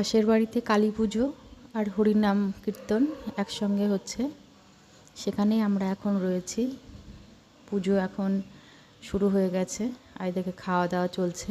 পাশের বাড়িতে কালী পুজো আর হরিনাম কীর্তন একসঙ্গে হচ্ছে, সেখানেই আমরা এখন রয়েছি। পুজো এখন শুরু হয়ে গেছে, আর এদিকে খাওয়া দাওয়া চলছে।